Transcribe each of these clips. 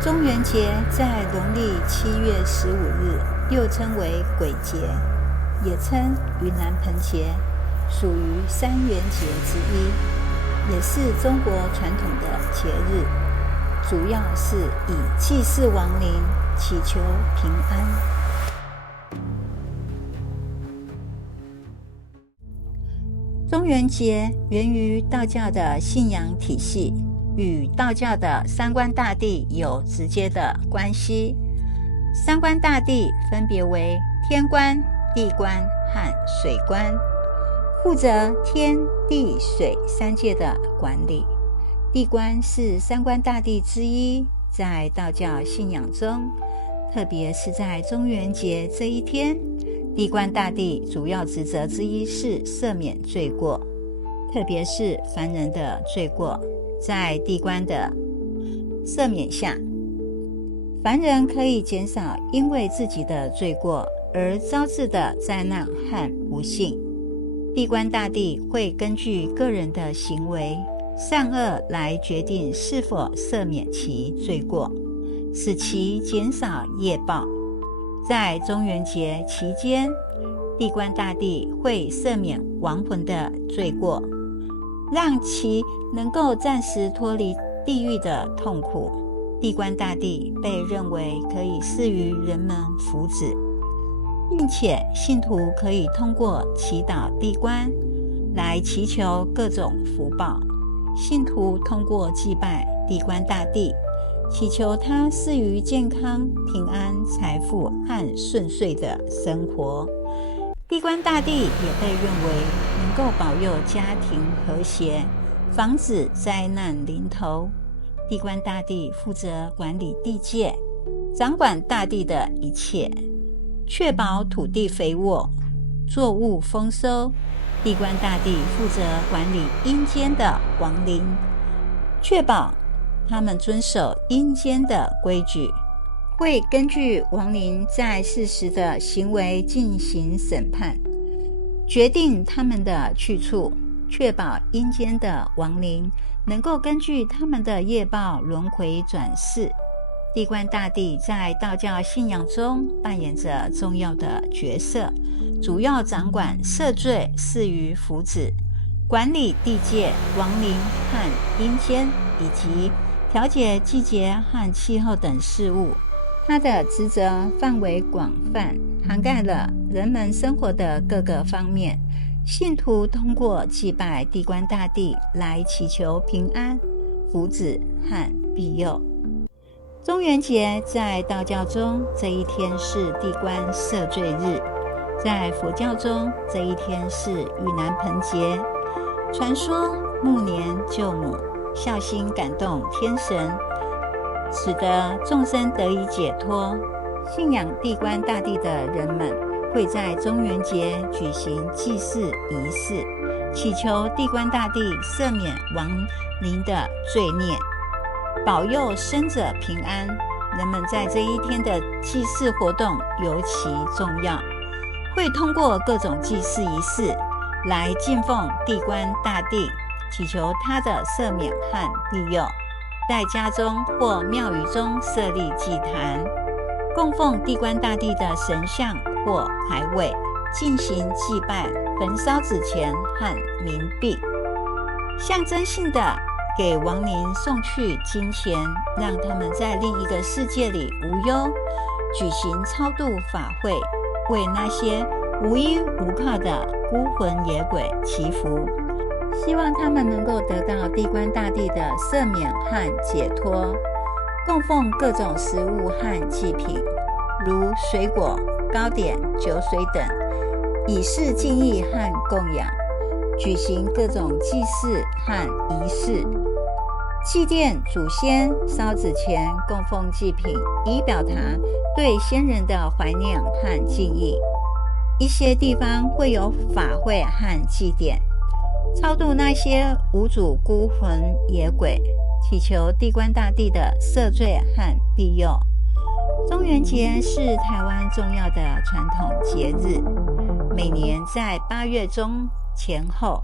中元节在农历7月15日，又称为鬼节，也称盂兰盆节，属于3元节之一，也是中国传统的节日，主要是以祭祀亡灵，祈求平安。中元节源于道教的信仰体系，与道教的三官大帝有直接的关系。三官大帝分别为天官、地官和水官，负责天地水三界的管理。地官是三官大帝之一，在道教信仰中，特别是在中元节这一天，地官大帝主要职责之一是赦免罪过，特别是凡人的罪过。在地官的赦免下，凡人可以减少因为自己的罪过而招致的灾难和不幸。地官大帝会根据个人的行为善恶来决定是否赦免其罪过，使其减少业报。在中元节期间，地官大帝会赦免亡魂的罪过，让其能够暂时脱离地狱的痛苦。地官大帝被认为可以施于人们福祉，并且信徒可以通过祈祷地官来祈求各种福报。信徒通过祭拜地官大帝，祈求他施予健康、平安、财富和顺遂的生活。地官大帝也被认为能够保佑家庭和谐，防止灾难临头。地官大帝负责管理地界，掌管大地的一切，确保土地肥沃，作物丰收。地官大帝负责管理阴间的亡灵，确保他们遵守阴间的规矩，会根据亡灵在世时的行为进行审判，决定他们的去处，确保阴间的亡灵能够根据他们的业报轮回转世。地官大帝在道教信仰中扮演着重要的角色，主要掌管赦罪、施予福祉，管理地界、亡灵和阴间，以及调节季节和气候等事务。他的职责范围广泛，涵盖了人们生活的各个方面。信徒通过祭拜地官大帝来祈求平安、福祉和庇佑。中元节在道教中，这一天是地官赦罪日；在佛教中，这一天是盂兰盆节。传说暮年救母，孝心感动天神，使得众生得以解脱。信仰地官大帝的人们会在中元节举行祭祀仪式，祈求地官大帝赦免亡灵的罪孽，保佑生者平安。人们在这一天的祭祀活动尤其重要，会通过各种祭祀仪式来敬奉地官大帝，祈求他的赦免和庇佑。在家中或庙宇中设立祭坛，供奉地官大帝的神像或牌位，进行祭拜，焚烧纸钱和冥币，象征性的给亡灵送去金钱，让他们在另一个世界里无忧。举行超度法会，为那些无依无靠的孤魂野鬼祈福，希望他们能够得到地官大帝的赦免和解脱。供奉各种食物和祭品，如水果、糕点、酒水等，以示敬意和供养。举行各种祭祀和仪式，祭奠祖先，烧纸钱，供奉祭品，以表达对先人的怀念和敬意。一些地方会有法会和祭典，超度那些无主孤魂野鬼，祈求地官大帝的赦罪和庇佑。中元节是台湾重要的传统节日，每年在8月中前后，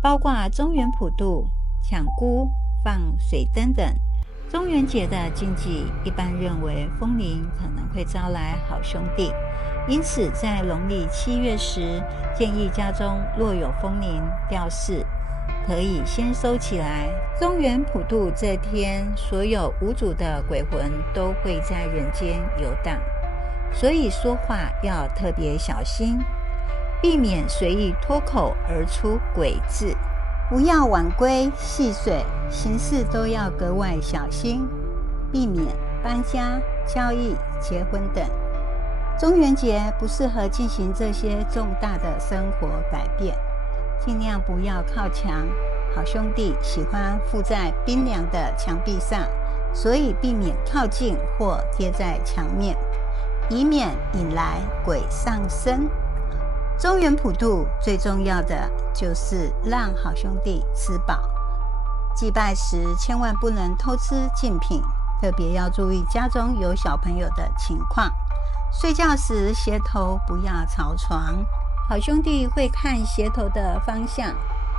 包括中元普渡、抢孤、放水灯等，中元节的禁忌一般认为风铃可能会招来好兄弟，因此在农历7月时，建议家中若有风铃吊饰，可以先收起来。中元普渡这天，所有无主的鬼魂都会在人间游荡，所以说话要特别小心，避免随意脱口而出鬼字，不要晚归戏水，行事都要格外小心，避免搬家、交易、结婚等。中元节不适合进行这些重大的生活改变，尽量不要靠墙，好兄弟喜欢附在冰凉的墙壁上，所以避免靠近或贴在墙面，以免引来鬼上身。中元普渡最重要的就是让好兄弟吃饱，祭拜时千万不能偷吃禁品，特别要注意家中有小朋友的情况。睡觉时鞋头不要朝床，好兄弟会看鞋头的方向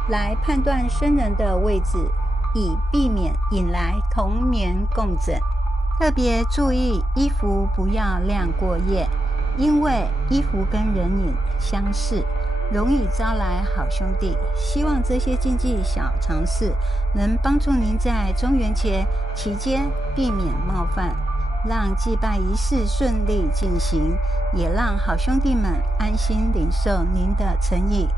来判断生人的位置，以避免引来同眠共枕。特别注意衣服不要晾过夜，因为衣服跟人影相似，容易招来好兄弟。希望这些禁忌小常识能帮助您在中元节期间避免冒犯，让祭拜仪式顺利进行，也让好兄弟们安心领受您的诚意。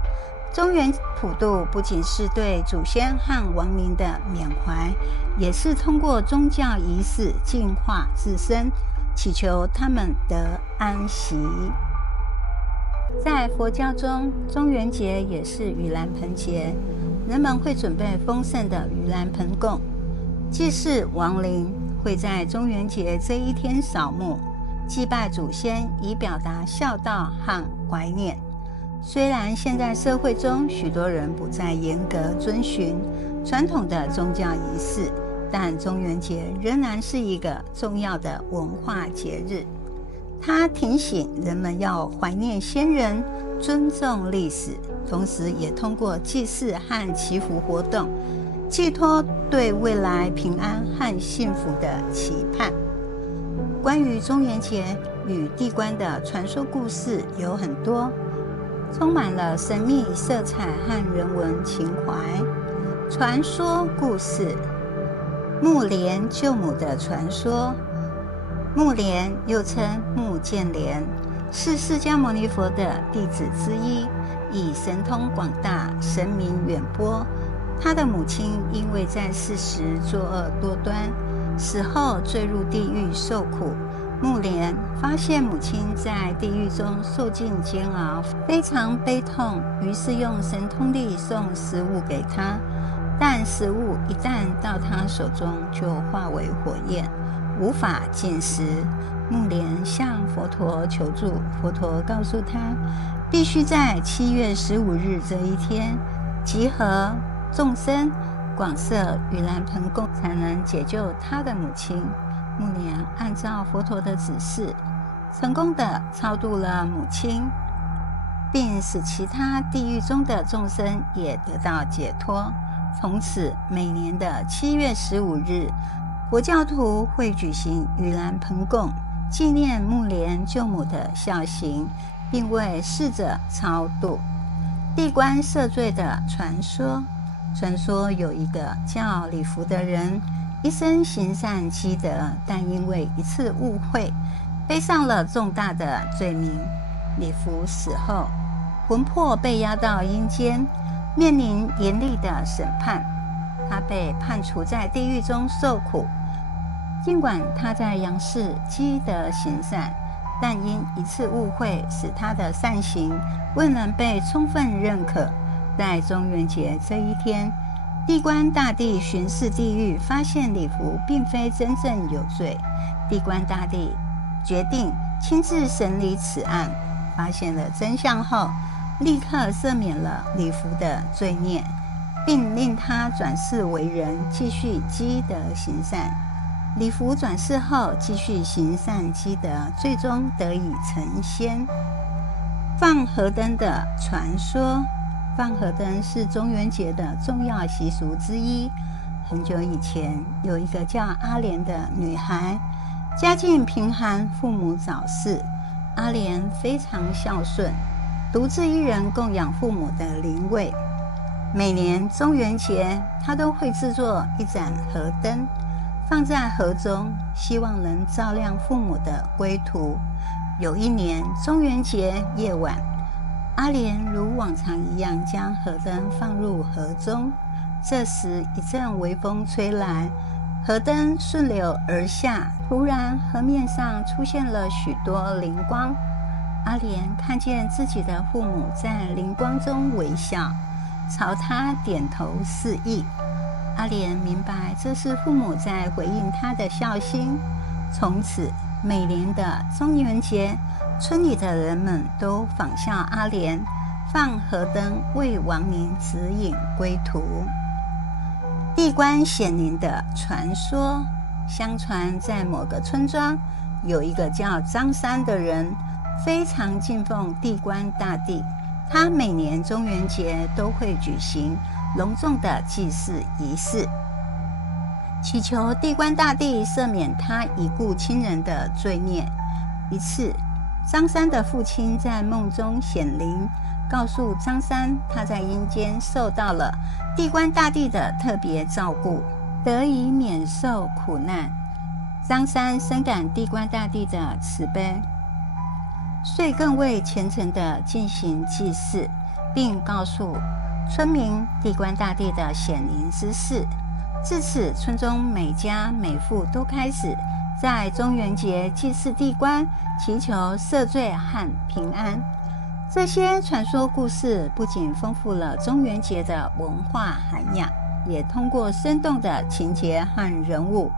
中元普渡不仅是对祖先和亡灵的缅怀，也是通过宗教仪式净化自身，祈求他们得安息。在佛教中，中元节也是盂兰盆节，人们会准备丰盛的盂兰盆供，祭祀亡灵，会在中元节这一天扫墓，祭拜祖先，以表达孝道和怀念。虽然现在社会中许多人不再严格遵循传统的宗教仪式，但中元节仍然是一个重要的文化节日。它提醒人们要怀念先人，尊重历史，同时也通过祭祀和祈福活动，寄托对未来平安和幸福的期盼。关于中元节与地官的传说故事有很多，充满了神秘色彩和人文情怀。传说故事：目连救母的传说。目连又称目犍连，是释迦牟尼佛的弟子之一，以神通广大，神名远播。他的母亲因为在世时作恶多端，死后坠入地狱受苦。目连发现母亲在地狱中受尽煎熬，非常悲痛，于是用神通力送食物给他，但食物一旦到他手中就化为火焰，无法进食。目连向佛陀求助，佛陀告诉他，必须在7月15日这一天集合众生，广设盂兰盆供，才能解救他的母亲。目连按照佛陀的指示，成功地超度了母亲，并使其他地狱中的众生也得到解脱。从此，每年的7月15日，佛教徒会举行盂兰盆供，纪念目连救母的孝行，并为逝者超度。地官赦罪的传说。传说有一个叫李福的人，一生行善积德，但因为一次误会，背上了重大的罪名。李福死后，魂魄被押到阴间，面临严厉的审判。他被判处在地狱中受苦。尽管他在阳世积德行善，但因一次误会，使他的善行未能被充分认可。在中元节这一天，地官大帝巡视地狱，发现李福并非真正有罪。地官大帝决定亲自审理此案，发现了真相后，立刻赦免了李福的罪孽，并令他转世为人，继续积德行善。李福转世后继续行善积德，最终得以成仙。放河灯的传说。放河灯是中元节的重要习俗之一，很久以前，有一个叫阿莲的女孩，家境贫寒，父母早逝。阿莲非常孝顺，独自一人供养父母的灵位。每年中元节，她都会制作一盏河灯，放在河中，希望能照亮父母的归途。有一年中元节夜晚，阿莲如往常一样将河灯放入河中。这时一阵微风吹来，河灯顺流而下，突然河面上出现了许多灵光。阿莲看见自己的父母在灵光中微笑，朝他点头示意。阿莲明白这是父母在回应他的孝心。从此每年的中元节，村里的人们都仿效阿莲，放河灯为亡灵指引归途。地官显灵的传说，相传在某个村庄，有一个叫张三的人，非常敬奉地官大帝。他每年中元节都会举行隆重的祭祀仪式，祈求地官大帝赦免他已故亲人的罪孽。一次，张三的父亲在梦中显灵，告诉张三他在阴间受到了地官大帝的特别照顾，得以免受苦难。张三深感地官大帝的慈悲，遂更为虔诚地进行祭祀，并告诉村民地官大帝的显灵之事。自此，村中每家每户都开始在中元节祭祀地官，祈求赦罪和平安。这些传说故事不仅丰富了中元节的文化涵养，也通过生动的情节和人物，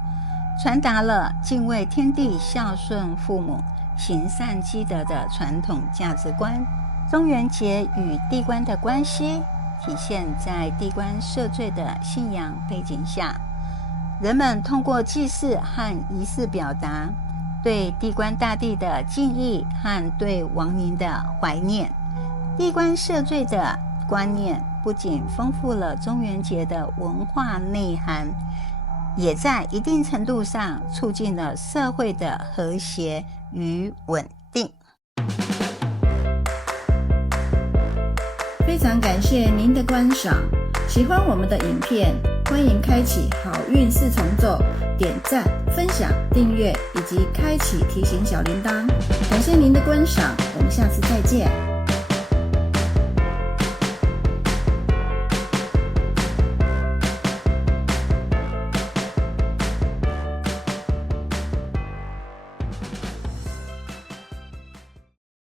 传达了敬畏天地、孝顺父母、行善积德的传统价值观。中元节与地官的关系体现在地官赦罪的信仰背景下，人们通过祭祀和仪式表达对地官大帝的敬意和对亡灵的怀念。地官赦罪的观念不仅丰富了中元节的文化内涵，也在一定程度上促进了社会的和谐与稳定。非常感谢您的观赏，喜欢我们的影片，欢迎开启好运四重奏，点赞、分享、订阅以及开启提醒小铃铛。感谢您的观赏，我们下次再见。